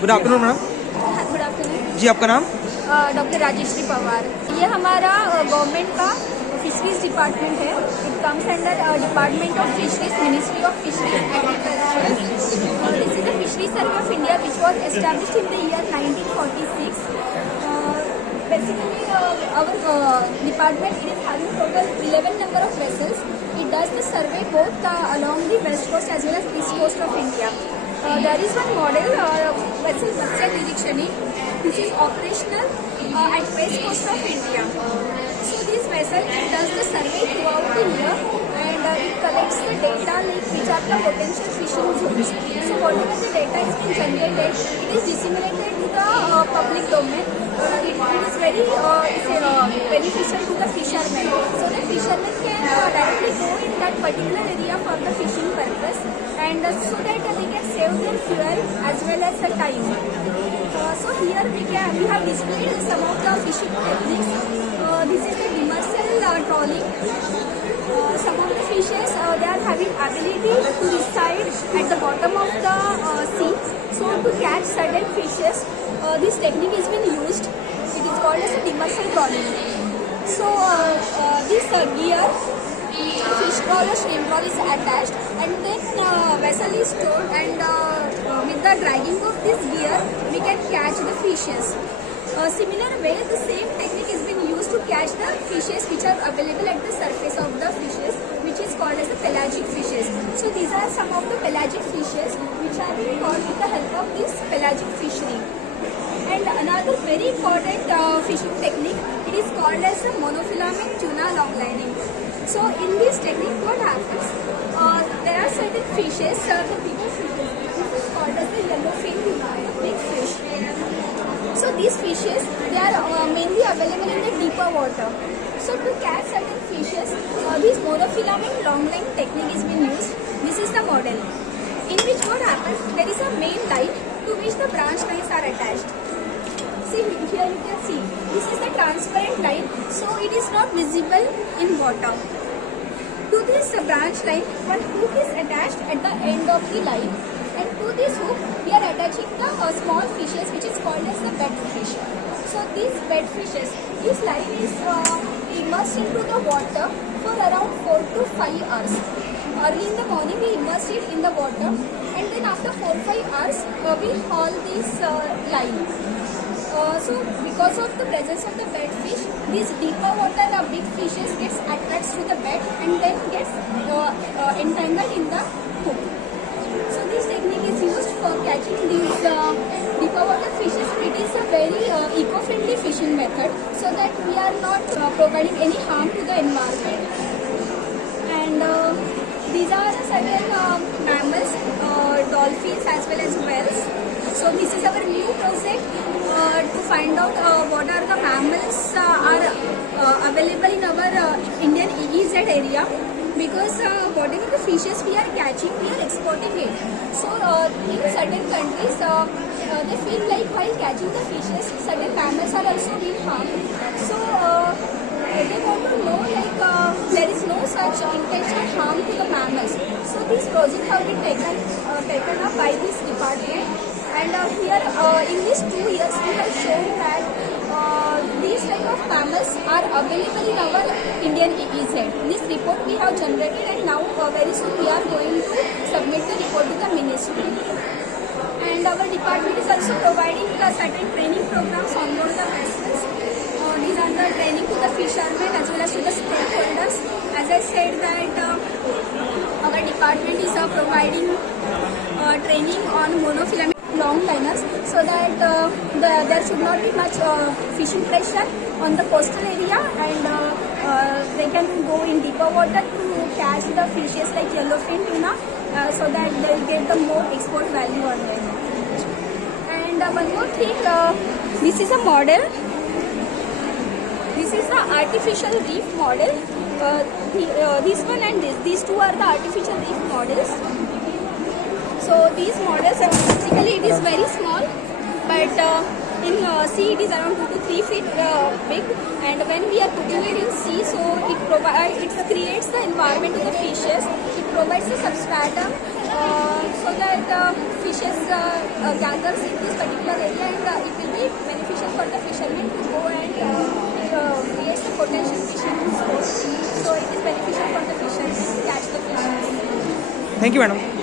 Good afternoon madam. Good afternoon ji, आपका नाम? Doctor Rajeshree Pawar. ये हमारा गवर्नमेंट का फिशरीज डिपार्टमेंट है। It comes under department of fisheries, ministry of fisheries agriculture. This is the fishery survey of India which was established in the year 1946. Basically, our department is having total 11 number of vessels. It does the survey both along the west coast as well as east coast of India. There is one model, vessel Matsya Nirikshani. This is operational at west coast of India. So this vessel it does the survey throughout the year and it collects the data like which are the potential fishing zones. So whatever the data is being generated, it is disseminated to the public domain. It is very beneficial to the fishermen. So the fishermen can directly go in that particular area for the fishing purpose, and so that they can save their fuel as well as the time. So here we have displayed some of the fishing techniques. This is the demersal trawling. Some of the fishes they are having ability to reside at the bottom of the sea. So to catch certain fishes, this technique has been used. It is called as a demersal trawling. So this gear, fish trawl or shrimp trawl is attached, and then vessel is stored, and with the dragging of this gear, we can catch the fishes. Similar way, the same technique has been used to catch the fishes which are available at the surface of the fishes, which is called as the pelagic fishes. So these are some of the pelagic fishes which are being caught with the help of this pelagic fishery. And another very important fishing technique, it is called as the monofilament tuna long lining. So in this technique, what happens? There are certain fishes, the bigger fishes. This is called as the yellowfin tuna, the big fish. So these fishes, they are mainly available in the deeper water. So to catch certain fishes, this monofilament long line technique is being used. This is the model, in which what happens, there is a main line to which the branch lines are attached. See here you can see, this is the transparent line, so it is not visible in water. To this branch line, one hook is attached at the end of the line, and to this hook we are attaching the small fishes which is called as the bed fish. So these bed fishes, this line is immersed into the water for around 4 to 5 hours. Early in the morning we immerse it in the water, and then after 4-5 hours we haul this line. So because of the presence of the bed fish, these deeper water big fishes gets attached to the bed and then gets entangled in the hook. So this technique is used for catching these deeper water fishes. It is a very eco-friendly fishing method, so that we are not providing any harm to the environment. And these are certain mammals, dolphins as well as whales. So this is our new project to find out what are the mammals are available in our Indian EEZ area, because whatever the fishes we are catching, we are exporting it. So in certain countries, they feel like while catching the fishes, certain mammals are also being harmed. So they want to know like there is no such intentional harm to the mammals. So this project have been taken up by this department. And here in these 2 years we have shown that these type of mammals are available in our Indian EEZ. This report we have generated, and now very soon we are going to submit the report to the ministry. And our department is also providing certain training programs on board the vessels. These are the training to the fishermen as well as to the stakeholders. As I said that our department is providing training on monofilament long liners, so that there should not be much fishing pressure on the coastal area, and they can go in deeper water to catch the fishes like yellowfin tuna, so that they will get the more export value on them. And one more thing, this is a model. This is the artificial reef model. This one and these two are the artificial reef models. So these models, basically it is very small, but in sea it is around 2 to 3 feet big, and when we are putting it in sea, so it creates the environment to the fishes. It provides the substratum so that fishes gathers in this particular area, and it will be beneficial for the fishermen to go and create the potential fishing sports. So it is beneficial for the fishermen to catch the fish. Thank you, madam.